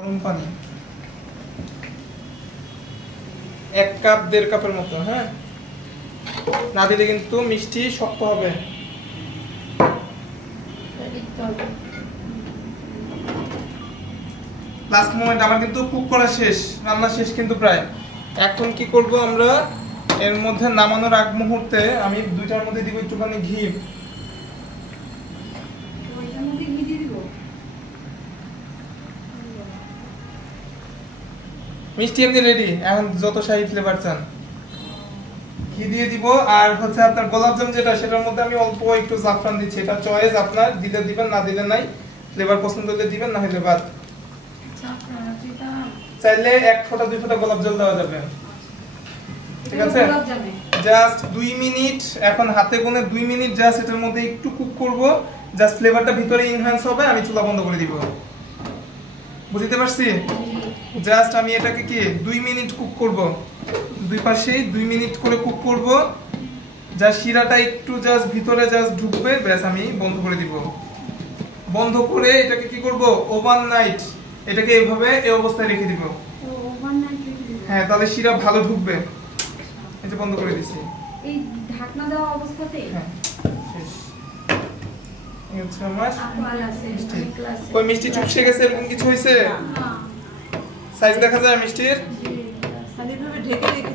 গরম পানি 1 কাপ 1.5 কাপের মতো। হ্যাঁ, না দিলে কিন্তু মিষ্টি শক্ত হবে। লাস্ট মোমেন্ট, আমার কিন্তু কুক করা শেষ, রান্না শেষ কিন্তু প্রায়। এখন কি করব আমরা, এর মধ্যে নামানোর আগ মুহূর্তে আমি দুইটার মধ্যে দিব একটুখানি ঘি। মিষ্টি এমনি রেডি, এখন যত শাহী ফ্লেভার চান ঘি দিয়ে দিব। আর হচ্ছে আপনার গোলাপজাম যেটা, সেটার মধ্যে আমি অল্প একটু জাফরান দিচ্ছি। এটা চয়েস আপনার, দিলে দিবেন, না দিলে নাই। ফ্লেভার পছন্দ হলে দিবেন, না হলে বাদ। চাইলে 1 ফোঁটা 2 ফোঁটা গোলাপ জল দেওয়া যাবে। ঠিক আছে, জাস্ট 2 মিনিট, এখন হাতে গুনে 2 মিনিট জাস্ট এটার মধ্যে একটু কুক করব, জাস্ট ফ্লেভারটা ভিতরে এনহ্যান্স হবে। আমি চুলা বন্ধ করে দিব। বুঝতে পারছি? জাস্ট আমি এটাকে কি 2 মিনিট কুক করব, দুই পাশেই 2 মিনিট করে কুক করব। জাস্ট শিরাটা একটু জাস্ট ভিতরে জাস্ট ঢুকবে, ব্যাস আমি বন্ধ করে দিব। বন্ধ করে এটাকে কি করব, ওভারনাইট এটাকে এইভাবে এই অবস্থায় রেখে দিব। হ্যাঁ, তাহলে শিরা ভালো ঢুকবে। এই যে বন্ধ করে দিছি, এই ঢাকনা দেওয়া অবস্থাতেই। হ্যাঁ, শেষ। এই হচ্ছে আমার মিষ্টি। ওই মিষ্টি চুপসে গেছে, এরকম কিছু হয়েছে? সাইজ দেখা যায় মিষ্টির? ঢেকে